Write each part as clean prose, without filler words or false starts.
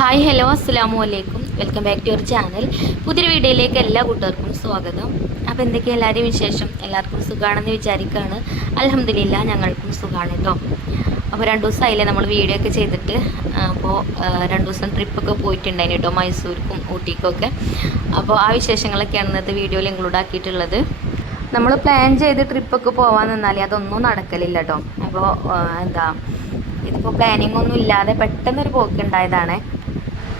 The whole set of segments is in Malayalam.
ഹായ് ഹലോ അസ്സലാമു അലൈക്കും. Welcome back to your channel. പുതിയൊരു വീഡിയോയിലേക്ക് എല്ലാ കൂട്ടുകാർക്കും സ്വാഗതം. അപ്പോൾ എന്തൊക്കെയാണ് എല്ലാവരുടെയും വിശേഷം? എല്ലാവർക്കും സുഖമാണെന്ന് വിചാരിക്കുകയാണ്. അൽഹംദുലില്ലാ ഞങ്ങൾക്കും സുഖമാണ് കേട്ടോ. അപ്പോൾ 2 ദിവസമായില്ലേ നമ്മൾ വീഡിയോ ഒക്കെ ചെയ്തിട്ട്. അപ്പോൾ 2 ദിവസം ട്രിപ്പൊക്കെ പോയിട്ടുണ്ടായിരുന്നു കേട്ടോ, മൈസൂർക്കും ഊട്ടിക്കൊക്കെ. അപ്പോൾ ആ വിശേഷങ്ങളൊക്കെയാണ് ഇന്നത്തെ വീഡിയോയിൽ ഇൻക്ലൂഡ് ആക്കിയിട്ടുള്ളത്. നമ്മൾ പ്ലാൻ ചെയ്ത് ട്രിപ്പൊക്കെ പോകാൻ നിന്നാലേ അതൊന്നും നടക്കലില്ല കേട്ടോ. അപ്പോൾ ഇതിപ്പോൾ പ്ലാനിങ് ഒന്നും ഇല്ലാതെ പെട്ടെന്നൊരു പോക്കുണ്ടായതാണ്.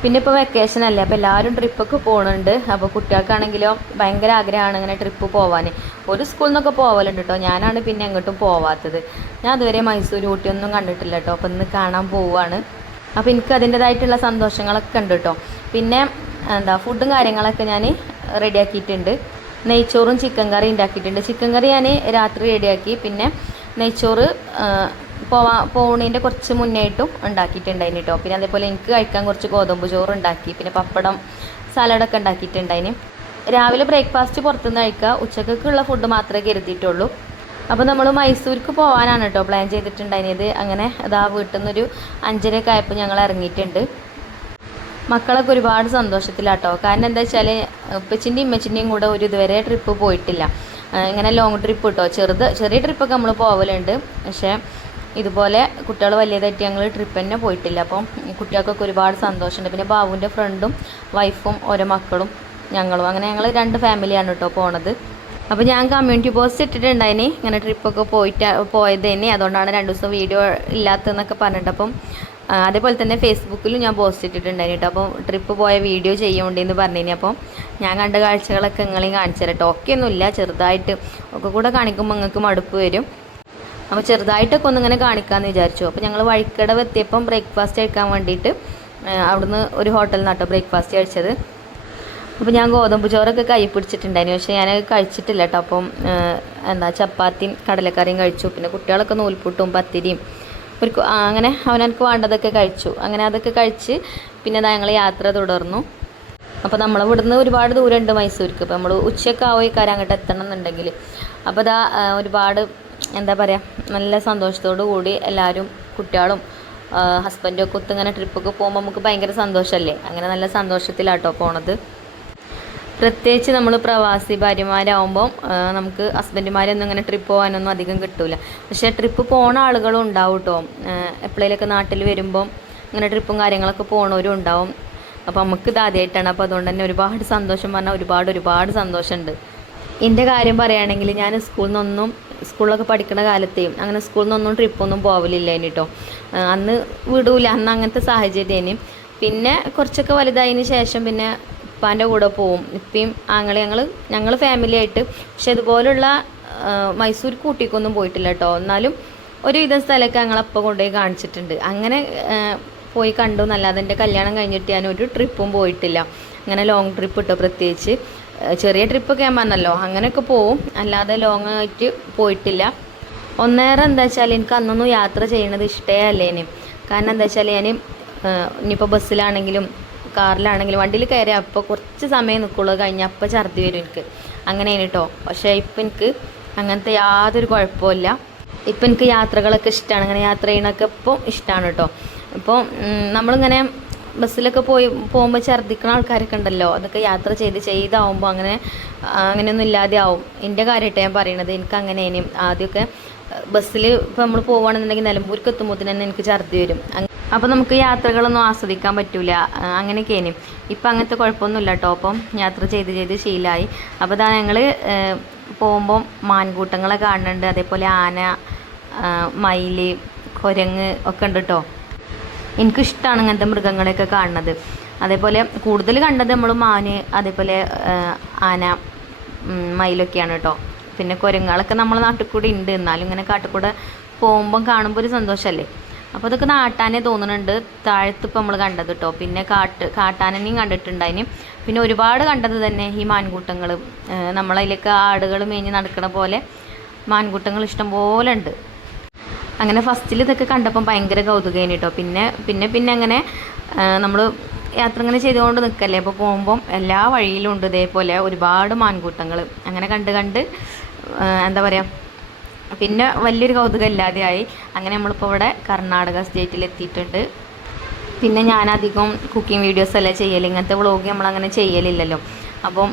പിന്നെ ഇപ്പോൾ വെക്കേഷൻ അല്ലേ, അപ്പോൾ എല്ലാവരും ട്രിപ്പൊക്കെ പോകുന്നുണ്ട്. അപ്പോൾ കുട്ടികൾക്കാണെങ്കിലോ ഭയങ്കര ആഗ്രഹമാണ് ഇങ്ങനെ ട്രിപ്പ് പോകാൻ. ഒരു സ്കൂളിൽ നിന്നൊക്കെ പോകലുണ്ട് കേട്ടോ, ഞാനാണ് പിന്നെ എങ്ങോട്ടും പോവാത്തത്. ഞാൻ അതുവരെ മൈസൂർ ഊട്ടിയൊന്നും കണ്ടിട്ടില്ല കേട്ടോ. അപ്പോൾ ഇന്ന് കാണാൻ പോവുകയാണ്. അപ്പോൾ എനിക്ക് അതിൻ്റേതായിട്ടുള്ള സന്തോഷങ്ങളൊക്കെ ഉണ്ട് കേട്ടോ. പിന്നെ ഫുഡും കാര്യങ്ങളൊക്കെ ഞാൻ റെഡിയാക്കിയിട്ടുണ്ട്. നെയ്ച്ചോറും ചിക്കൻ കറി ഉണ്ടാക്കിയിട്ടുണ്ട്. ചിക്കൻ കറി ഞാൻ രാത്രി റെഡിയാക്കി. പിന്നെ നെയ്ച്ചോറ് പോകുന്നതിൻ്റെ കുറച്ച് മുന്നായിട്ടും ഉണ്ടാക്കിയിട്ടുണ്ടായിന് കേട്ടോ. പിന്നെ അതേപോലെ എനിക്ക് കഴിക്കാൻ കുറച്ച് ഗോതമ്പ് ചോറ് ഉണ്ടാക്കി. പിന്നെ പപ്പടം സാലഡൊക്കെ ഉണ്ടാക്കിയിട്ടുണ്ടായിന്. രാവിലെ ബ്രേക്ക്ഫാസ്റ്റ് പുറത്തുനിന്ന് കഴിക്കുക, ഉച്ചക്കൊക്കെയുള്ള ഫുഡ് മാത്രമേ കരുതിയിട്ടുള്ളൂ. അപ്പോൾ നമ്മൾ മൈസൂർക്ക് പോകാനാണ് കേട്ടോ പ്ലാൻ ചെയ്തിട്ടുണ്ടായിരുന്നത്. അങ്ങനെ അതാ വീട്ടിൽ നിന്നൊരു 5:30 ആയപ്പോൾ ഞങ്ങൾ ഇറങ്ങിയിട്ടുണ്ട്. മക്കളൊക്കെ ഒരുപാട് സന്തോഷത്തിലാട്ടോ. കാരണം എന്താ വെച്ചാൽ ഉപ്പച്ചിൻ്റെയും ഉമ്മച്ചിൻ്റെയും കൂടെ ഇതുവരെ ട്രിപ്പ് പോയിട്ടില്ല. ഇങ്ങനെ ലോങ് ട്രിപ്പ് കേട്ടോ. ചെറിയ ട്രിപ്പൊക്കെ നമ്മൾ പോകലുണ്ട്. പക്ഷേ ഇതുപോലെ കുട്ടികൾ വലിയതായിട്ട് ഞങ്ങൾ ട്രിപ്പ് തന്നെ പോയിട്ടില്ല. അപ്പം കുട്ടികൾക്കൊക്കെ ഒരുപാട് സന്തോഷമുണ്ട്. പിന്നെ ബാബുവിൻ്റെ ഫ്രണ്ടും വൈഫും ഓരോ മക്കളും ഞങ്ങളും, അങ്ങനെ ഞങ്ങൾ 2 ഫാമിലിയാണ് കേട്ടോ പോണത്. അപ്പോൾ ഞാൻ കമ്മ്യൂണിറ്റി പോസ്റ്റ് ഇട്ടിട്ടുണ്ടായിന് ഇങ്ങനെ ട്രിപ്പൊക്കെ പോയത് തന്നെ. അതുകൊണ്ടാണ് 2 ദിവസം വീഡിയോ ഇല്ലാത്തതെന്നൊക്കെ പറഞ്ഞിട്ട്. അപ്പം അതേപോലെ തന്നെ ഫേസ്ബുക്കിലും ഞാൻ പോസ്റ്റ് ഇട്ടിട്ടുണ്ടായിരുന്നു കേട്ടോ. അപ്പോൾ ട്രിപ്പ് പോയ വീഡിയോ ചെയ്യുന്നുണ്ടെന്ന് പറഞ്ഞിനി. അപ്പോൾ ഞാൻ കണ്ട കാഴ്ചകളൊക്കെ നിങ്ങളെയും കാണിച്ചു തരാം കേട്ടോ. ഒക്കെയൊന്നുമില്ല, ചെറുതായിട്ട് ഒക്കെ കൂടെ കാണിക്കുമ്പോൾ നിങ്ങൾക്ക് മടുപ്പ് വരും. അപ്പോൾ ചെറുതായിട്ടൊക്കെ ഒന്നിങ്ങനെ കാണിക്കാമെന്ന് വിചാരിച്ചു. അപ്പോൾ ഞങ്ങൾ വഴിക്കടവ് എത്തിയപ്പം ബ്രേക്ക്ഫാസ്റ്റ് കഴിക്കാൻ വേണ്ടിയിട്ട് അവിടുന്ന് ഒരു ഹോട്ടലിൽ നിന്നാട്ടോ ബ്രേക്ക്ഫാസ്റ്റ് കഴിച്ചത്. അപ്പോൾ ഞാൻ ഗോതമ്പ് ചോറൊക്കെ കൈ പിടിച്ചിട്ടുണ്ടായിരുന്നു, പക്ഷേ ഞാൻ കഴിച്ചിട്ടില്ല കേട്ടോ. അപ്പം ചപ്പാത്തിയും കടലക്കറിയും കഴിച്ചു. പിന്നെ കുട്ടികളൊക്കെ നൂൽപുട്ടും പത്തിരിയും അങ്ങനെ അവനക്ക് വേണ്ടതൊക്കെ കഴിച്ചു. അങ്ങനെ അതൊക്കെ കഴിച്ച് പിന്നെ ഞങ്ങൾ യാത്ര തുടർന്നു. അപ്പോൾ നമ്മളിവിടുന്ന് ഒരുപാട് ദൂരമുണ്ട് മൈസൂർക്ക്. അപ്പോൾ നമ്മൾ ഉച്ചയൊക്കെ ആവുകയാൽ അങ്ങോട്ട് എത്തണം എന്നുണ്ടെങ്കിൽ. അപ്പോൾ ഒരുപാട് നല്ല സന്തോഷത്തോടു കൂടി എല്ലാവരും കുട്ടികളും ഹസ്ബൻഡും ഒക്കെ ഇങ്ങനെ ട്രിപ്പൊക്കെ പോകുമ്പോൾ നമുക്ക് ഭയങ്കര സന്തോഷമല്ലേ. അങ്ങനെ നല്ല സന്തോഷത്തിലാട്ടോ പോണത്. പ്രത്യേകിച്ച് നമ്മൾ പ്രവാസി ഭാര്യമാരാകുമ്പോൾ നമുക്ക് ഹസ്ബൻഡുമാരൊന്നും ഇങ്ങനെ ട്രിപ്പ് പോകാനൊന്നും അധികം കിട്ടില്ല. പക്ഷേ ട്രിപ്പ് പോണ ആളുകളും ഉണ്ടാവും കേട്ടോ. എപ്പോഴേലൊക്കെ നാട്ടിൽ വരുമ്പം ഇങ്ങനെ ട്രിപ്പും കാര്യങ്ങളൊക്കെ പോണവരും ഉണ്ടാവും. അപ്പോൾ നമുക്കിത് ആദ്യമായിട്ടാണ്. അപ്പോൾ അതുകൊണ്ട് തന്നെ ഒരുപാട് സന്തോഷം പറഞ്ഞാൽ ഒരുപാട് സന്തോഷമുണ്ട്. എൻ്റെ കാര്യം പറയുകയാണെങ്കിൽ ഞാൻ സ്കൂളിലൊക്കെ പഠിക്കുന്ന കാലത്തെയും അങ്ങനെ സ്കൂളിൽ നിന്നൊന്നും ട്രിപ്പൊന്നും പോവലില്ല കേട്ടോ. അന്ന് വിടൂല, അന്ന് അങ്ങനത്തെ സാഹചര്യം. പിന്നെ കുറച്ചൊക്കെ വലുതായതിന് ശേഷം പിന്നെ ഉപ്പാൻ്റെ കൂടെ പോവും. ഇപ്പം ഞങ്ങൾ ഫാമിലി ആയിട്ട്. പക്ഷെ ഇതുപോലുള്ള മൈസൂർ ഊട്ടിക്കൊന്നും പോയിട്ടില്ല കേട്ടോ. എന്നാലും ഒരുവിധം സ്ഥലമൊക്കെ ഞങ്ങളപ്പം കൊണ്ടുപോയി കാണിച്ചിട്ടുണ്ട്. അങ്ങനെ പോയി കണ്ടു എന്നല്ലാതെ എൻ്റെ കല്യാണം കഴിഞ്ഞിട്ട് ഞാൻ ഒരു ട്രിപ്പും പോയിട്ടില്ല. അങ്ങനെ ലോങ് ട്രിപ്പ് കിട്ടും. പ്രത്യേകിച്ച് ചെറിയ ട്രിപ്പൊക്കെ ഞാൻ പറഞ്ഞല്ലോ, അങ്ങനെയൊക്കെ പോവും. അല്ലാതെ ലോങ് ആയിട്ട് പോയിട്ടില്ല. ഒന്നേറെ എന്താ വെച്ചാൽ എനിക്ക് അന്നൊന്നും യാത്ര ചെയ്യണത് ഇഷ്ടമേ അല്ലേന്. കാരണം എന്താ വെച്ചാൽ ഞാൻ ഇനിയിപ്പോൾ ബസ്സിലാണെങ്കിലും കാറിലാണെങ്കിലും വണ്ടിയിൽ കയറി അപ്പോൾ കുറച്ച് സമയം നിൽക്കുള്ളൂ, കഴിഞ്ഞാൽ അപ്പോൾ ഛർദി വരും എനിക്ക്. അങ്ങനെയാണ് കേട്ടോ. പക്ഷേ ഇപ്പം എനിക്ക് അങ്ങനത്തെ യാതൊരു കുഴപ്പമില്ല. ഇപ്പം എനിക്ക് യാത്രകളൊക്കെ ഇഷ്ടമാണ്. അങ്ങനെ യാത്ര ചെയ്യണമൊക്കെ ഇപ്പം ഇഷ്ടമാണ് കേട്ടോ. ഇപ്പോൾ നമ്മളിങ്ങനെ ബസ്സിലൊക്കെ പോകുമ്പോൾ ഛർദ്ദിക്കുന്ന ആൾക്കാരൊക്കെ ഉണ്ടല്ലോ, അതൊക്കെ യാത്ര ചെയ്താവുമ്പോൾ അങ്ങനെയൊന്നും ഇല്ലാതെ ആവും. എൻ്റെ കാര്യമായിട്ട് ഞാൻ പറയണത്. എനിക്ക് അങ്ങനെയാണ് ആദ്യമൊക്കെ ബസ്സിൽ ഇപ്പോൾ നമ്മൾ പോവുകയാണെന്നുണ്ടെങ്കിൽ നിലമ്പൂർക്ക് എത്തുമ്പോൾ തന്നെ എനിക്ക് ഛർദി വരും. അപ്പോൾ നമുക്ക് യാത്രകളൊന്നും ആസ്വദിക്കാൻ പറ്റില്ല. അങ്ങനെയൊക്കെയാണ്. ഇപ്പം അങ്ങനത്തെ കുഴപ്പമൊന്നുമില്ല കേട്ടോ. അപ്പം യാത്ര ചെയ്ത് ശീലമായി. അപ്പോൾ ഞങ്ങൾ പോകുമ്പം മാൻകൂട്ടങ്ങളെ കാണുന്നുണ്ട്. അതേപോലെ ആന, മയിൽ, കുരങ്ങ് ഒക്കെ ഉണ്ട് കേട്ടോ. എനിക്കിഷ്ടമാണ് ഇങ്ങനത്തെ മൃഗങ്ങളെയൊക്കെ കാണുന്നത്. അതേപോലെ കൂടുതൽ കണ്ടത് നമ്മൾ മാന്, അതേപോലെ ആന, മയിലൊക്കെയാണ് കേട്ടോ. പിന്നെ കുരങ്ങുകളൊക്കെ നമ്മളെ നാട്ടിൽ കൂടെ ഉണ്ട്. എന്നാലും ഇങ്ങനെ കാട്ടിൽ കൂടെ പോകുമ്പം കാണുമ്പോൾ ഒരു സന്തോഷമല്ലേ. അപ്പോൾ അതൊക്കെ നാട്ടാനെ തോന്നുന്നുണ്ട്. താഴത്ത് ഇപ്പോൾ നമ്മൾ കണ്ടത് കേട്ടോ. പിന്നെ കാട്ടാനനെയും കണ്ടിട്ടുണ്ടായിന്. പിന്നെ ഒരുപാട് കണ്ടത് തന്നെ ഈ മാൻകൂട്ടങ്ങൾ. നമ്മളതിലേക്ക് ആടുകൾ മേഞ്ഞ് നടക്കണ പോലെ മാൻകൂട്ടങ്ങൾ ഇഷ്ടം പോലെ ഉണ്ട്. അങ്ങനെ ഫസ്റ്റിൽ ഇതൊക്കെ കണ്ടപ്പം ഭയങ്കര കൗതുകേന് കേട്ടോ. പിന്നെ അങ്ങനെ നമ്മൾ യാത്ര ഇങ്ങനെ ചെയ്തുകൊണ്ട് നിൽക്കല്ലേ. അപ്പോൾ പോകുമ്പം എല്ലാ വഴിയിലും ഉണ്ട് ഇതേപോലെ ഒരുപാട് മാൻകൂട്ടങ്ങൾ. അങ്ങനെ കണ്ട് പിന്നെ വലിയൊരു കൗതുകം ഇല്ലാതെയായി. അങ്ങനെ നമ്മളിപ്പോൾ ഇവിടെ കർണാടക സ്റ്റേറ്റിലെത്തിയിട്ടുണ്ട്. പിന്നെ ഞാനധികം കുക്കിംഗ് വീഡിയോസ് അല്ലേ ചെയ്യൽ, ഇങ്ങനത്തെ വ്ളോഗ് നമ്മളങ്ങനെ ചെയ്യലില്ലല്ലോ. അപ്പം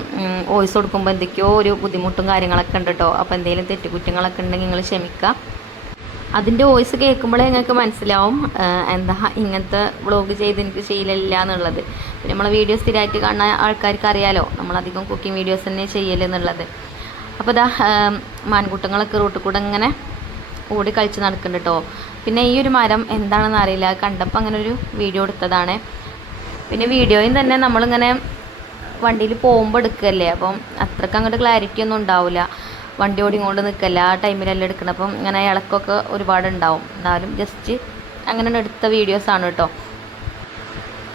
വോയിസ് കൊടുക്കുമ്പോൾ എന്തൊക്കെയോ ഒരു ബുദ്ധിമുട്ടും കാര്യങ്ങളൊക്കെ ഉണ്ട് കേട്ടോ. അപ്പോൾ എന്തെങ്കിലും തെറ്റുകുറ്റങ്ങളൊക്കെ ഉണ്ടെങ്കിൽ നിങ്ങൾ ക്ഷമിക്കുക. അതിൻ്റെ വോയിസ് കേൾക്കുമ്പോഴേ നിങ്ങൾക്ക് മനസ്സിലാവും എന്താ ഇങ്ങനത്തെ വ്ളോഗ് ചെയ്ത് എനിക്ക് ശീലമില്ല എന്നുള്ളത്. പിന്നെ നമ്മളെ വീഡിയോ സ്ഥിരമായിട്ട് കാണുന്ന ആൾക്കാർക്ക് അറിയാലോ നമ്മളധികം കുക്കിംഗ് വീഡിയോസ് തന്നെ ചെയ്യലെന്നുള്ളത്. അപ്പോൾ ഇതാ മാൻകുട്ടങ്ങളൊക്കെ റൂട്ടിൽ കൂടെ ഇങ്ങനെ ഓടി കളിച്ച് നടക്കുന്നുണ്ട് കേട്ടോ. പിന്നെ ഈ ഒരു മരം എന്താണെന്ന് അറിയില്ല, കണ്ടപ്പോൾ അങ്ങനെ ഒരു വീഡിയോ എടുത്തതാണ്. പിന്നെ വീഡിയോയും തന്നെ നമ്മളിങ്ങനെ വണ്ടിയിൽ പോകുമ്പോൾ എടുക്കുകയല്ലേ, അപ്പം അത്രയ്ക്ക് അങ്ങോട്ട് ക്ലാരിറ്റി ഒന്നും ഉണ്ടാവില്ല. വണ്ടി ഓടിക്കൊണ്ട് നിൽക്കല്ല, ആ ടൈമിലെല്ലാം എടുക്കണം. അപ്പം ഇങ്ങനെ ഇളക്കമൊക്കെ ഒരുപാടുണ്ടാവും. എന്നാലും ജസ്റ്റ് അങ്ങനെ എടുത്ത വീഡിയോസാണ് കേട്ടോ.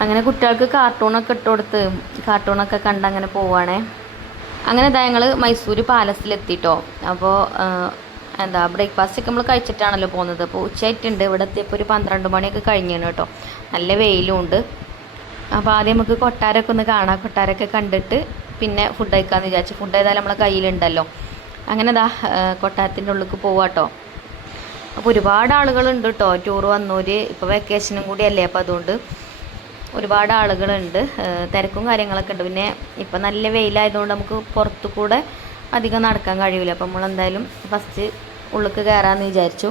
അങ്ങനെ കുട്ടികൾക്ക് കാർട്ടൂണൊക്കെ ഇട്ട് കൊടുത്ത് കാർട്ടൂണൊക്കെ കണ്ട് അങ്ങനെ പോവുകയാണേ. അങ്ങനെ ഇതാ ഞങ്ങൾ മൈസൂർ പാലസിലെത്തിട്ടോ. അപ്പോൾ എന്താ ബ്രേക്ക്ഫാസ്റ്റൊക്കെ നമ്മൾ കഴിച്ചിട്ടാണല്ലോ പോകുന്നത്. അപ്പോൾ ഉച്ചയായിട്ടുണ്ട്. ഇവിടെ എത്തിയപ്പോൾ ഒരു 12 മണിയൊക്കെ കഴിഞ്ഞാണ് കേട്ടോ. നല്ല വെയിലും ഉണ്ട്. അപ്പോൾ ആദ്യം നമുക്ക് കൊട്ടാരമൊക്കെ ഒന്ന് കാണാം. കൊട്ടാരമൊക്കെ കണ്ടിട്ട് പിന്നെ ഫുഡ് കഴിക്കാമെന്ന് വിചാരിച്ചു. ഫുഡ് ഏതായാലും നമ്മളെ കയ്യിലുണ്ടല്ലോ. അങ്ങനെ ഇതാ കൊട്ടാരത്തിൻ്റെ ഉള്ളിലേക്ക് പോവാട്ടോ. അപ്പോൾ ഒരുപാട് ആളുകളുണ്ട് കേട്ടോ. ടൂർ വന്നവർ ഇപ്പോൾ വെക്കേഷനും കൂടി അല്ലേ, അപ്പോൾ അതുകൊണ്ട് ഒരുപാട് ആളുകളുണ്ട്. തിരക്കും കാര്യങ്ങളൊക്കെ ഉണ്ട്. പിന്നെ ഇപ്പം നല്ല വെയിലായതുകൊണ്ട് നമുക്ക് പുറത്തു കൂടെ അധികം നടക്കാൻ കഴിയില്ല. അപ്പോൾ നമ്മളെന്തായാലും ഫസ്റ്റ് ഉള്ളിലേക്ക് കയറാമെന്ന് വിചാരിച്ചു.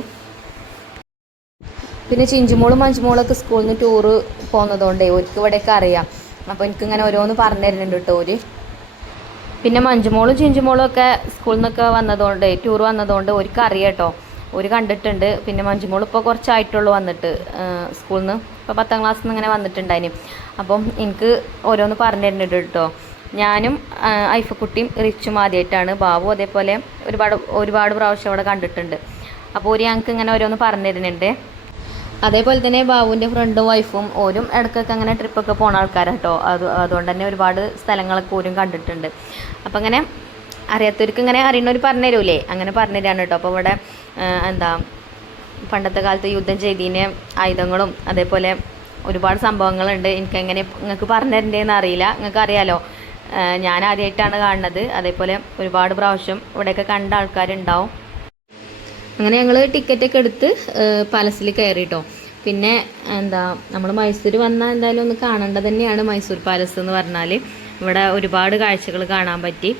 പിന്നെ ചിഞ്ചുമോളും മഞ്ചുമോളൊക്കെ സ്കൂളിൽ നിന്ന് ടൂറ് പോകുന്നതുകൊണ്ടേ അവർക്ക് ഇവിടെയൊക്കെ അറിയാം. അപ്പോൾ എനിക്കിങ്ങനെ ഓരോന്ന് പറഞ്ഞു തരുന്നുണ്ട് കേട്ടോ അവർ. പിന്നെ മഞ്ചുമോളും ചിഞ്ചുമോളും ഒക്കെ സ്കൂളിൽ നിന്നൊക്കെ വന്നതുകൊണ്ട് ടൂർ വന്നതുകൊണ്ട് അവർക്ക് അറിയാം കേട്ടോ. ഒരു കണ്ടിട്ടുണ്ട്. പിന്നെ മഞ്ചുമോൾ ഇപ്പോൾ കുറച്ചായിട്ടുള്ളൂ വന്നിട്ട് സ്കൂളിൽ നിന്ന്. ഇപ്പോൾ 10ാം ക്ലാസ്സിൽ നിന്ന് ഇങ്ങനെ വന്നിട്ടുണ്ടായിന്. അപ്പം എനിക്ക് ഓരോന്ന് പറഞ്ഞു തരുന്നുണ്ട് കേട്ടോ. ഞാനും ഐഫക്കുട്ടിയും റിച്ചും ആദ്യമായിട്ടാണ്. ബാബു അതേപോലെ ഒരുപാട് പ്രാവശ്യം അവിടെ കണ്ടിട്ടുണ്ട്. അപ്പോൾ ഒരു ഞങ്ങൾക്ക് ഇങ്ങനെ ഓരോന്ന് പറഞ്ഞു തരുന്നുണ്ട്. അതേപോലെ തന്നെ ബാബുവിൻ്റെ ഫ്രണ്ടും വൈഫും ഓരും ഇടയ്ക്കൊക്കെ അങ്ങനെ ട്രിപ്പൊക്കെ പോണ ആൾക്കാരാണ് കേട്ടോ. അതുകൊണ്ട് തന്നെ ഒരുപാട് സ്ഥലങ്ങളൊക്കെ ഓരും കണ്ടിട്ടുണ്ട്. അപ്പം അങ്ങനെ അറിയാത്തവർക്ക് ഇങ്ങനെ അറിയണവർ പറഞ്ഞു തരൂലേ, അങ്ങനെ പറഞ്ഞു തരാണ് കേട്ടോ. അപ്പോൾ ഇവിടെ എന്താ പണ്ടത്തെ കാലത്ത് യുദ്ധം ചെയ്തതിന് ആയുധങ്ങളും അതേപോലെ ഒരുപാട് സംഭവങ്ങളുണ്ട്. എനിക്കെങ്ങനെ നിങ്ങൾക്ക് പറഞ്ഞു തരേണ്ടതെന്ന് അറിയില്ല. നിങ്ങൾക്ക് അറിയാലോ, ഞാൻ ആദ്യമായിട്ടാണ് കാണുന്നത്. അതേപോലെ ഒരുപാട് പ്രാവശ്യം ഇവിടെയൊക്കെ കണ്ട ആൾക്കാരുണ്ടാവും. അങ്ങനെ ഞങ്ങൾ ടിക്കറ്റൊക്കെ എടുത്ത് പാലസിൽ കയറിയിട്ടോ. പിന്നെ എന്താ നമ്മൾ മൈസൂർ വന്നാൽ എന്തായാലും ഒന്ന് കാണേണ്ടത് തന്നെയാണ് മൈസൂർ പാലസ് എന്ന് പറഞ്ഞാൽ. ഇവിടെ ഒരുപാട് കാഴ്ചകൾ കാണാൻ പറ്റി.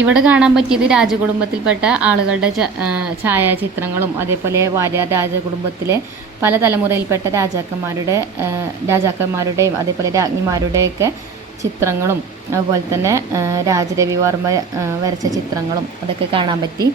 ഇവിടെ കാണാൻ പറ്റിയത് രാജകുടുംബത്തിൽപ്പെട്ട ആളുകളുടെ ഛായാചിത്രങ്ങളും അതേപോലെ വാര്യർ രാജകുടുംബത്തിലെ പല തലമുറയിൽപ്പെട്ട രാജാക്കന്മാരുടെയും അതേപോലെ രാജ്ഞിമാരുടെയൊക്കെ ചിത്രങ്ങളും അതുപോലെ തന്നെ രാജരവിവർമ്മ വരച്ച ചിത്രങ്ങളും അതൊക്കെ കാണാൻ പറ്റി.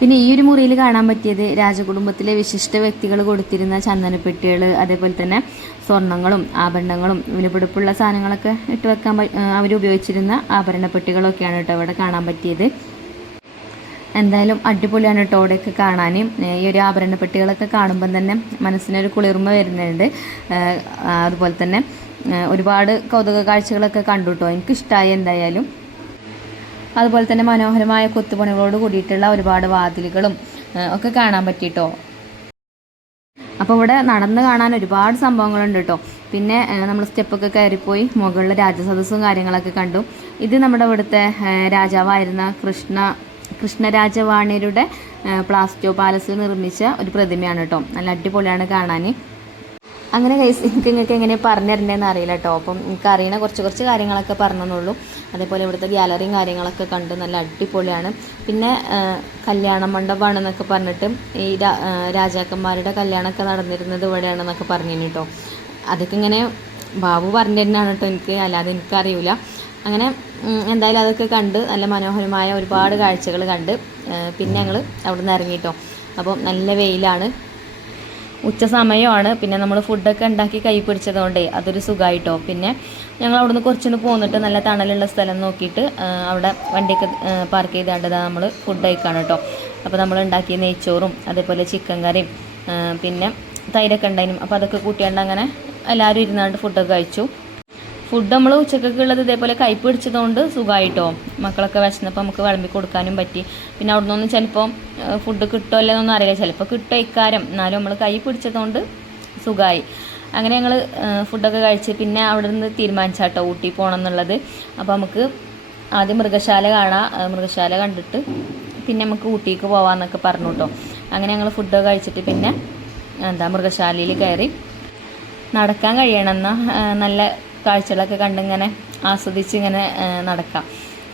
പിന്നെ ഈ ഒരു മുറിയിൽ കാണാൻ പറ്റിയത് രാജകുടുംബത്തിലെ വിശിഷ്ട വ്യക്തികൾ കൊടുത്തിരുന്ന ചന്ദനപ്പെട്ടികൾ അതേപോലെ തന്നെ സ്വർണ്ണങ്ങളും ആഭരണങ്ങളും വിലപിടിപ്പുള്ള സാധനങ്ങളൊക്കെ ഇട്ട് വെക്കാൻ അവരുപയോഗിച്ചിരുന്ന ആഭരണപ്പെട്ടികളൊക്കെയാണ് കേട്ടോ ഇവിടെ കാണാൻ പറ്റിയത്. എന്തായാലും അടിപൊളിയാണ് കേട്ടോ അവിടെയൊക്കെ കാണാൻ. ഈ ഒരു ആഭരണപ്പെട്ടികളൊക്കെ കാണുമ്പം തന്നെ മനസ്സിനൊരു കുളിർമ വരുന്നുണ്ട്. അതുപോലെ തന്നെ ഒരുപാട് കൗതുക കാഴ്ചകളൊക്കെ കണ്ടു കേട്ടോ. എനിക്കിഷ്ടമായി എന്തായാലും. അതുപോലെ തന്നെ മനോഹരമായ കൊത്തുപണികളോട് കൂടിയിട്ടുള്ള ഒരുപാട് വാതിലുകളും ഒക്കെ കാണാൻ പറ്റിയിട്ടോ. അപ്പോൾ ഇവിടെ നടന്ന് കാണാൻ ഒരുപാട് സംഭവങ്ങളുണ്ട് കേട്ടോ. പിന്നെ നമ്മൾ സ്റ്റെപ്പൊക്കെ കയറിപ്പോയി മുകളിൽ രാജസദസ്സും കാര്യങ്ങളൊക്കെ കണ്ടു. ഇത് നമ്മുടെ ഇവിടുത്തെ രാജാവായിരുന്ന കൃഷ്ണരാജവാണിയരുടെ പ്ലാസ്റ്റോ പാലസിൽ നിർമ്മിച്ച ഒരു പ്രതിമയാണ് കേട്ടോ. നല്ല അടിപൊളിയാണ് കാണാൻ. അങ്ങനെ കൈസ് എനിക്ക് നിങ്ങൾക്ക് എങ്ങനെ പറഞ്ഞു തരേണ്ടതെന്ന് അറിയില്ല കേട്ടോ. അപ്പം എനിക്ക് അറിയണ കുറച്ച് കാര്യങ്ങളൊക്കെ പറഞ്ഞെന്നുള്ളൂ. അതേപോലെ ഇവിടുത്തെ ഗ്യാലറിയും കാര്യങ്ങളൊക്കെ കണ്ട് നല്ല അടിപൊളിയാണ്. പിന്നെ കല്യാണ മണ്ഡപമാണെന്നൊക്കെ പറഞ്ഞിട്ട് ഈ രാജാക്കന്മാരുടെ കല്യാണമൊക്കെ നടന്നിരുന്നത് ഇവിടെയാണെന്നൊക്കെ പറഞ്ഞു കേട്ടോ. അതൊക്കെ ഇങ്ങനെ ബാബു പറഞ്ഞു തരുന്നതാണ് കേട്ടോ എനിക്ക്, അല്ലാതെ എനിക്കറിയില്ല. അങ്ങനെ എന്തായാലും അതൊക്കെ കണ്ട് നല്ല മനോഹരമായ ഒരുപാട് കാഴ്ചകൾ കണ്ട് പിന്നെ ഞങ്ങൾ അവിടെ നിന്ന് ഇറങ്ങിയിട്ടോ. അപ്പം നല്ല വെയിലാണ്, ഉച്ച സമയമാണ്. പിന്നെ നമ്മൾ ഫുഡൊക്കെ ഉണ്ടാക്കി കൈ പിടിച്ചതുകൊണ്ടേ അതൊരു സുഖമായിട്ടോ. പിന്നെ ഞങ്ങൾ അവിടെ നിന്ന് കുറച്ചൊന്ന് പോന്നിട്ട് നല്ല തണലുള്ള സ്ഥലം നോക്കിയിട്ട് അവിടെ വണ്ടിയൊക്കെ പാർക്ക് ചെയ്താണ്ടതാണ് നമ്മൾ ഫുഡ് കഴിക്കാണ് കേട്ടോ. അപ്പോൾ നമ്മൾ ഉണ്ടാക്കിയ നെയ്ച്ചോറും അതേപോലെ ചിക്കൻ കറിയും പിന്നെ തൈരൊക്കെ ഉണ്ടായിരുന്നു. അപ്പോൾ അതൊക്കെ കൂട്ടിയാണ്ട് അങ്ങനെ എല്ലാവരും ഇരുന്നാണ്ട് ഫുഡൊക്കെ കഴിച്ചു. ഫുഡ് നമ്മൾ ഉച്ചക്കൊക്കെ ഉള്ളത് ഇതേപോലെ കൈ പിടിച്ചതുകൊണ്ട് സുഖമായിട്ടോ. മക്കളൊക്കെ വിശന്നപ്പോൾ നമുക്ക് വിളമ്പി കൊടുക്കാനും പറ്റി. പിന്നെ അവിടെ നിന്നൊന്നും ചിലപ്പോൾ ഫുഡ് കിട്ടുമോ അല്ലെന്നൊന്നും അറിയില്ല, ചിലപ്പോൾ കിട്ടും ഇക്കാരം. എന്നാലും നമ്മൾ കൈ പിടിച്ചതുകൊണ്ട് സുഖമായി. അങ്ങനെ ഞങ്ങൾ ഫുഡൊക്കെ കഴിച്ച് പിന്നെ അവിടെ നിന്ന് തീരുമാനിച്ചാട്ടോ ഊട്ടി പോകണം എന്നുള്ളത്. അപ്പോൾ നമുക്ക് ആദ്യം മൃഗശാല കാണാം, മൃഗശാല കണ്ടിട്ട് പിന്നെ നമുക്ക് ഊട്ടിക്ക് പോകാമെന്നൊക്കെ പറഞ്ഞു കേട്ടോ. അങ്ങനെ ഞങ്ങൾ ഫുഡൊക്കെ കഴിച്ചിട്ട് പിന്നെ മൃഗശാലയിൽ കയറി നടക്കാൻ കഴിയണമെന്ന നല്ല കാഴ്ചകളൊക്കെ കണ്ടിങ്ങനെ ആസ്വദിച്ച് ഇങ്ങനെ നടക്കാം.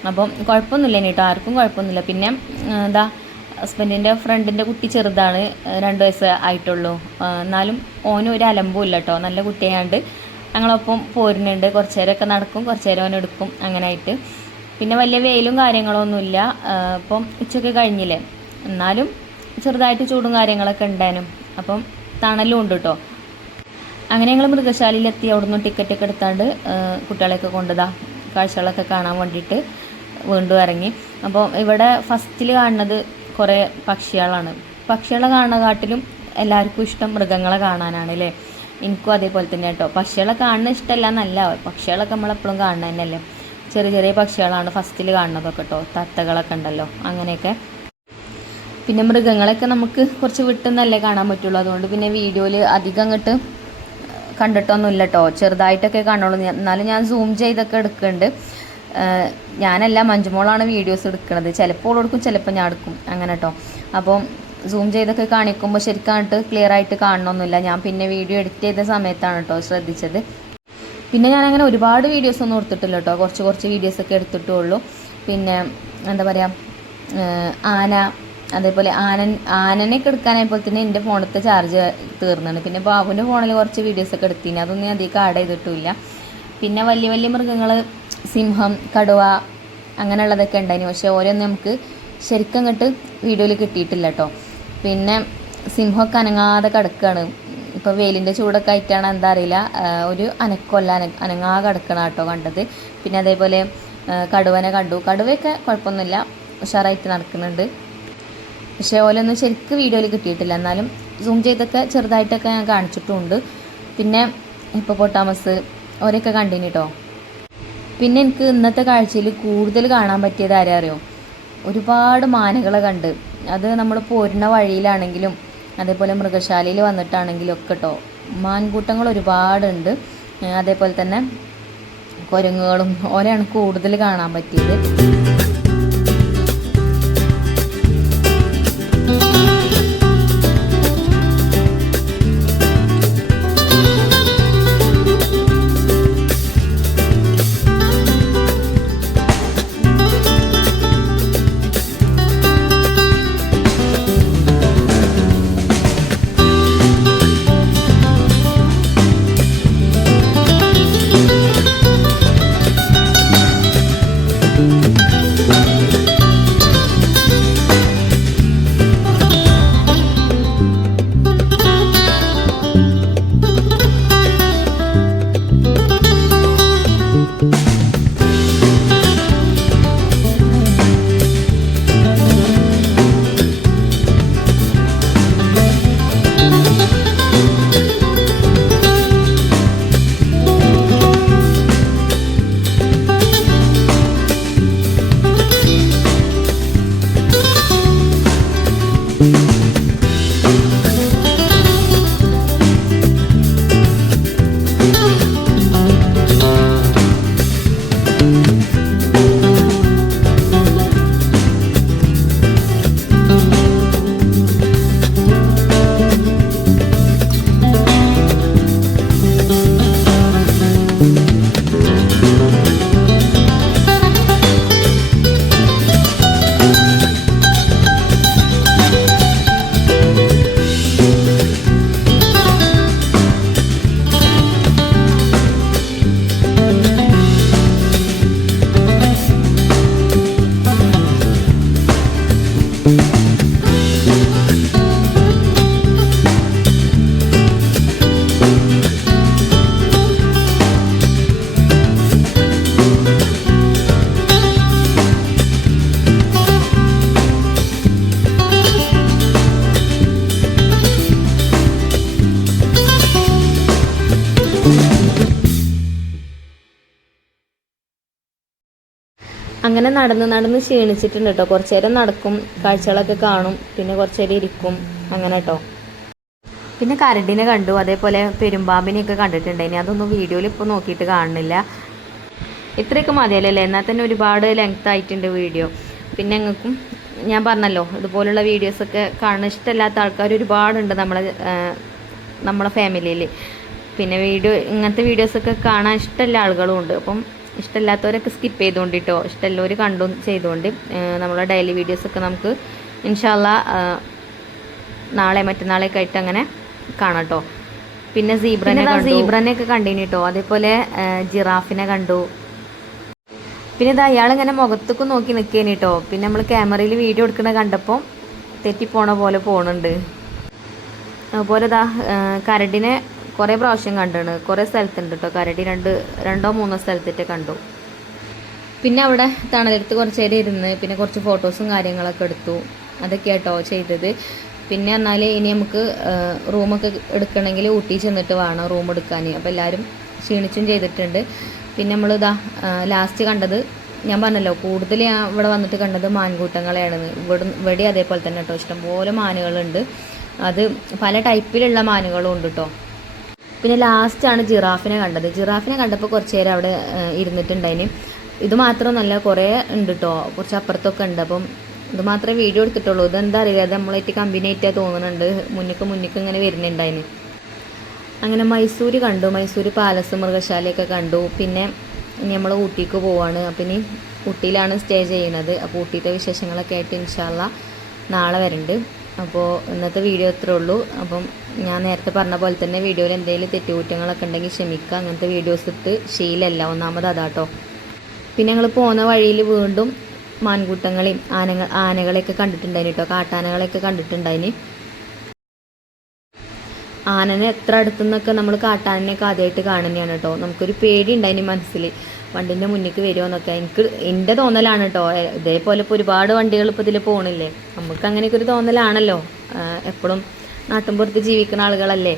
അപ്പം കുഴപ്പമൊന്നുമില്ല കേട്ടോ, ആർക്കും കുഴപ്പമൊന്നുമില്ല. പിന്നെ ഹസ്ബൻഡിൻ്റെ ഫ്രണ്ടിൻ്റെ കുട്ടി ചെറുതാണ്, 2 വയസ്സ് ആയിട്ടുള്ളൂ. എന്നാലും ഓനും ഒരു അലമ്പും ഇല്ല കേട്ടോ, നല്ല കുട്ടിയാണ്ട് ഞങ്ങളൊപ്പം പോരുന്നുണ്ട്. കുറച്ച് നേരമൊക്കെ നടക്കും, കുറച്ച് നേരം ഓൻ എടുക്കും, അങ്ങനെ ആയിട്ട്. പിന്നെ വലിയ വെയിലും കാര്യങ്ങളൊന്നുമില്ല. അപ്പം ഉച്ചയൊക്കെ കഴിഞ്ഞില്ലേ, എന്നാലും ചെറുതായിട്ട് ചൂടും കാര്യങ്ങളൊക്കെ ഉണ്ടായിരുന്നു. അപ്പം തണലും ഉണ്ട് കേട്ടോ. അങ്ങനെ ഞങ്ങൾ മൃഗശാലയിലെത്തി. അവിടെ നിന്ന് ടിക്കറ്റൊക്കെ എടുത്താണ്ട് കുട്ടികളെയൊക്കെ കൊണ്ടുതാ കാഴ്ചകളൊക്കെ കാണാൻ വേണ്ടിയിട്ട് വീണ്ടും ഇറങ്ങി. അപ്പോൾ ഇവിടെ ഫസ്റ്റിൽ കാണുന്നത് കുറേ പക്ഷികളാണ്. പക്ഷികളെ കാണുന്നതിനെക്കാട്ടിലും എല്ലാവർക്കും ഇഷ്ടം മൃഗങ്ങളെ കാണാനാണ് അല്ലേ. എനിക്കും അതേപോലെ തന്നെ കേട്ടോ. പക്ഷികളെ കാണുന്ന ഇഷ്ടമല്ല എന്നല്ല, പക്ഷികളൊക്കെ നമ്മളെപ്പോഴും കാണുന്നത് തന്നെയല്ലേ. ചെറിയ പക്ഷികളാണ് ഫസ്റ്റിൽ കാണുന്നതൊക്കെ കേട്ടോ. തത്തകളൊക്കെ ഉണ്ടല്ലോ, അങ്ങനെയൊക്കെ. പിന്നെ മൃഗങ്ങളൊക്കെ നമുക്ക് കുറച്ച് വിട്ടെന്നല്ലേ കാണാൻ പറ്റുള്ളൂ. അതുകൊണ്ട് പിന്നെ വീഡിയോയിൽ അധികം അങ്ങോട്ട് കണ്ടിട്ടൊന്നുമില്ല കേട്ടോ, ചെറുതായിട്ടൊക്കെ കാണുള്ളൂ. എന്നാലും ഞാൻ സൂം ചെയ്തൊക്കെ എടുക്കുന്നുണ്ട്. ഞാനല്ല, മഞ്ജുമോളാണ് വീഡിയോസ് എടുക്കുന്നത്. ചിലപ്പോൾ എടുക്കും, ചിലപ്പോൾ ഞാൻ എടുക്കും, അങ്ങനെ കേട്ടോ. അപ്പം സൂം ചെയ്തൊക്കെ കാണിക്കുമ്പോൾ ശരിക്കായിട്ട് ക്ലിയർ ആയിട്ട് കാണണമെന്നില്ല. ഞാൻ പിന്നെ വീഡിയോ എഡിറ്റ് ചെയ്ത സമയത്താണ് കേട്ടോ ശ്രദ്ധിച്ചത്. പിന്നെ ഞാനങ്ങനെ ഒരുപാട് വീഡിയോസ് ഒന്നും എടുത്തിട്ടില്ല കേട്ടോ, കുറച്ച് വീഡിയോസൊക്കെ എടുത്തിട്ടുള്ളൂ. പിന്നെ എന്താ പറയുക, ആന, അതേപോലെ ആനനെയൊക്കെ എടുക്കാനായപ്പോൾ തന്നെ എൻ്റെ ഫോണിലത്തെ ചാർജ് തീർന്നാണ്. പിന്നെ ബാബുവിൻ്റെ ഫോണിൽ കുറച്ച് വീഡിയോസൊക്കെ എടുത്തിന്, അതൊന്നും ഞാൻ അധികം ആഡ് ചെയ്തിട്ടില്ല. പിന്നെ വലിയ മൃഗങ്ങൾ, സിംഹം, കടുവ അങ്ങനെയുള്ളതൊക്കെ ഉണ്ടായിരുന്നു. പക്ഷേ ഓരോന്നും നമുക്ക് ശരിക്കും അങ്ങോട്ട് വീഡിയോയിൽ കിട്ടിയിട്ടില്ല കേട്ടോ. പിന്നെ സിംഹമൊക്കെ അനങ്ങാതെ കിടക്കുകയാണ്. ഇപ്പോൾ വെയിലിൻ്റെ ചൂടൊക്കെ ആയിട്ടാണ് എന്താ അറിയില്ല, ഒരു അനങ്ങാതെ കിടക്കണം കേട്ടോ കണ്ടത്. പിന്നെ അതേപോലെ കടുവനെ കണ്ടു. കടുവയൊക്കെ കുഴപ്പമൊന്നുമില്ല, ഉഷാറായിട്ട് നടക്കുന്നുണ്ട്. പക്ഷേ ഓലൊന്നും ശരിക്കും വീഡിയോയിൽ കിട്ടിയിട്ടില്ല. എന്നാലും സൂം ചെയ്തൊക്കെ ചെറുതായിട്ടൊക്കെ ഞാൻ കാണിച്ചിട്ടുമുണ്ട്. പിന്നെ ഹിപ്പോപ്പൊട്ടാമസ് ഓരൊക്കെ കണ്ടിന് കേട്ടോ. പിന്നെ എനിക്ക് ഇന്നത്തെ കാഴ്ചയിൽ കൂടുതൽ കാണാൻ പറ്റിയത് ആരാ അറിയോ, ഒരുപാട് മാനുകളെ കണ്ട്. അത് നമ്മൾ പോരുന്ന വഴിയിലാണെങ്കിലും അതേപോലെ മൃഗശാലയിൽ വന്നിട്ടാണെങ്കിലും ഒക്കെ കേട്ടോ, മാൻകൂട്ടങ്ങൾ ഒരുപാടുണ്ട്. അതേപോലെ തന്നെ കുരങ്ങുകളും ഓരെയാണ് കൂടുതൽ കാണാൻ പറ്റിയത്. അങ്ങനെ നടന്ന് ക്ഷീണിച്ചിട്ടുണ്ട് കേട്ടോ. കുറച്ച് നേരം നടക്കും, കാഴ്ചകളൊക്കെ കാണും, പിന്നെ കുറച്ച് നേരം ഇരിക്കും, അങ്ങനെ കേട്ടോ. പിന്നെ കരടിനെ കണ്ടു, അതേപോലെ പെരുമ്പാമ്പിനെയൊക്കെ കണ്ടിട്ടുണ്ടായിനി. അതൊന്നും വീഡിയോയിൽ ഇപ്പോൾ നോക്കിയിട്ട് കാണുന്നില്ല. ഇത്രയൊക്കെ മതിയല്ലേ, എന്നാൽ തന്നെ ഒരുപാട് ലെങ്ത് ആയിട്ടുണ്ട് വീഡിയോ. പിന്നെ ഞങ്ങൾക്കും ഞാൻ പറഞ്ഞല്ലോ, ഇതുപോലുള്ള വീഡിയോസൊക്കെ കാണാൻ ഇഷ്ടമില്ലാത്ത ആൾക്കാർ ഒരുപാടുണ്ട് നമ്മളെ ഫാമിലിയിൽ. പിന്നെ ഇങ്ങനത്തെ വീഡിയോസൊക്കെ കാണാൻ ഇഷ്ടമുള്ള ആളുകളും ഉണ്ട്. അപ്പം ഇഷ്ടമില്ലാത്തവരൊക്കെ സ്കിപ്പ് ചെയ്തുകൊണ്ടിട്ടോ, ഇഷ്ടമുള്ളവർ കണ്ടും ചെയ്തുകൊണ്ട് നമ്മളെ ഡെയിലി വീഡിയോസൊക്കെ നമുക്ക് ഇൻഷാ അല്ലാ നാളെ മറ്റന്നാളേക്ക് ആയിട്ട് അങ്ങനെ കാണാം കേട്ടോ. പിന്നെ സീബ്രനെയൊക്കെ കണ്ടിന് കേട്ടോ. അതേപോലെ ജിറാഫിനെ കണ്ടു. പിന്നെ ഇത് അയാളിങ്ങനെ മുഖത്തേക്ക് നോക്കി നിൽക്കേനി കേട്ടോ. പിന്നെ നമ്മൾ ക്യാമറയിൽ വീഡിയോ എടുക്കണ കണ്ടപ്പോൾ തെറ്റിപ്പോണ പോലെ പോണുണ്ട്. അതുപോലെ കരടിനെ കുറേ പ്രാവശ്യം കണ്ടാണ്, കുറേ സ്ഥലത്തുണ്ട് കേട്ടോ കരടി. രണ്ടോ മൂന്നോ സ്ഥലത്തിട്ട് കണ്ടു. പിന്നെ അവിടെ തണലെടുത്ത് കുറച്ച് നേരം ഇരുന്ന് പിന്നെ കുറച്ച് ഫോട്ടോസും കാര്യങ്ങളൊക്കെ എടുത്തു. അതൊക്കെ കേട്ടോ ചെയ്തത്. പിന്നെ എന്നാൽ ഇനി നമുക്ക് റൂമൊക്കെ എടുക്കണമെങ്കിൽ ഊട്ടി ചെന്നിട്ട് വേണം റൂം എടുക്കാൻ. അപ്പോൾ എല്ലാവരും ക്ഷീണിച്ചും ചെയ്തിട്ടുണ്ട്. പിന്നെ നമ്മൾ ലാസ്റ്റ് കണ്ടത് ഞാൻ പറഞ്ഞല്ലോ, കൂടുതൽ ഇവിടെ വന്നിട്ട് കണ്ടത് മാൻകൂട്ടങ്ങളെയാണ്. ഇവിടെ അതേപോലെ തന്നെ കേട്ടോ, ഇഷ്ടംപോലെ മാനുകളുണ്ട്. അത് പല ടൈപ്പിലുള്ള മാനുകളും ഉണ്ട് കേട്ടോ. പിന്നെ ലാസ്റ്റാണ് ജിറാഫിനെ കണ്ടത്. ജിറാഫിനെ കണ്ടപ്പോൾ കുറച്ച് നേരം അവിടെ ഇരുന്നിട്ടുണ്ടായിന്. ഇത് മാത്രമൊന്നല്ല, കുറേ ഉണ്ട് കേട്ടോ, കുറച്ച് അപ്പുറത്തൊക്കെ ഉണ്ട്. അപ്പം ഇത് മാത്രമേ വീഡിയോ എടുത്തിട്ടുള്ളൂ. ഇതെന്താ അറിയില്ല, അത് നമ്മളായിട്ട് കമ്പനിയായിട്ടാ തോന്നുന്നുണ്ട്. മുന്നിക്ക് ഇങ്ങനെ വരുന്നുണ്ടായിന്. അങ്ങനെ മൈസൂർ കണ്ടു, മൈസൂർ പാലസ് മൃഗശാലയൊക്കെ കണ്ടു. പിന്നെ ഇനി നമ്മൾ ഊട്ടിക്ക് പോവാണ്. അപ്പം ഇനി ഊട്ടിയിലാണ് സ്റ്റേ ചെയ്യുന്നത്. അപ്പോൾ ഊട്ടിയിലെ വിശേഷങ്ങളൊക്കെ ആയിട്ട് ഇൻഷാ അല്ലാ നാളെ വരുന്നുണ്ട്. അപ്പോൾ ഇന്നത്തെ വീഡിയോ ഇത്രേ ഉള്ളൂ. അപ്പം ഞാൻ നേരത്തെ പറഞ്ഞ പോലെ തന്നെ വീഡിയോയിൽ എന്തെങ്കിലും തെറ്റുകുറ്റങ്ങളൊക്കെ ഉണ്ടെങ്കിൽ ക്ഷമിക്കുക. അങ്ങനത്തെ വീഡിയോസ് ഇട്ട് ശീലമല്ല, ഒന്നാമത് അതാട്ടോ. പിന്നെ ഞങ്ങൾ പോകുന്ന വഴിയിൽ വീണ്ടും മാൻകൂട്ടങ്ങളെയും ആനകളെയൊക്കെ കണ്ടിട്ടുണ്ടായിന് കേട്ടോ. കാട്ടാനകളെയൊക്കെ കണ്ടിട്ടുണ്ടായിന്. ആനനെ എത്ര അടുത്തുനിന്നൊക്കെ നമ്മൾ കാട്ടാനനെയൊക്കെ ആദ്യമായിട്ട് കാണുന്നതാണ് കേട്ടോ. നമുക്കൊരു പേടി ഉണ്ടായിന് മനസ്സിൽ, വണ്ടിൻ്റെ മുന്നിലേക്ക് വരുമോ എന്നൊക്കെ. എൻ്റെ തോന്നലാണ് കേട്ടോ. ഇതേപോലെ ഇപ്പോൾ ഒരുപാട് വണ്ടികൾ ഇപ്പോൾ ഇതിൽ പോകണില്ലേ, നമുക്ക് അങ്ങനെയൊക്കെ ഒരു തോന്നലാണല്ലോ. എപ്പോഴും നാട്ടിൻപുറത്ത് ജീവിക്കുന്ന ആളുകളല്ലേ,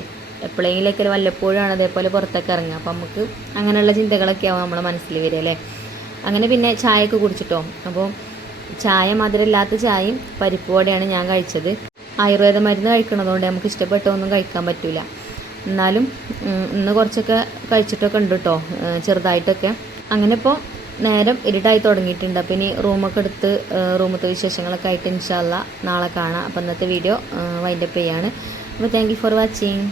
എപ്പോഴെങ്കിലൊക്കെ വല്ലപ്പോഴാണ് അതേപോലെ പുറത്തൊക്കെ ഇറങ്ങുക. അപ്പം നമുക്ക് അങ്ങനെയുള്ള ചിന്തകളൊക്കെ ആവും നമ്മളെ മനസ്സിൽ വരിക അല്ലേ. അങ്ങനെ പിന്നെ ചായയൊക്കെ കുടിച്ചിട്ടോ. അപ്പോൾ ചായ മധുരമില്ലാത്ത ചായയും പരിപ്പ് വടയാണ് ഞാൻ കഴിച്ചത്. ആയുർവേദ മരുന്ന് കഴിക്കണതുകൊണ്ട് നമുക്ക് ഇഷ്ടപ്പെട്ടൊന്നും കഴിക്കാൻ പറ്റില്ല. എന്നാലും ഇന്ന് കുറച്ചൊക്കെ കഴിച്ചിട്ടൊക്കെ ഉണ്ട് കേട്ടോ, ചെറുതായിട്ടൊക്കെ. അങ്ങനെ ഇപ്പോൾ നേരം ഇരുട്ടായി തുടങ്ങിയിട്ടുണ്ട്. അപ്പോൾ ഇനി റൂമൊക്കെ എടുത്ത് റൂമത്തെ വിശേഷങ്ങളൊക്കെ ആയിട്ട് ഇൻഷാ അല്ലാ നാളെ കാണാം. അപ്പോൾ ഇന്നത്തെ വീഡിയോ വൈൻഡപ്പ് ചെയ്യാണ്. അപ്പോൾ താങ്ക് യു ഫോർ വാച്ചിങ്.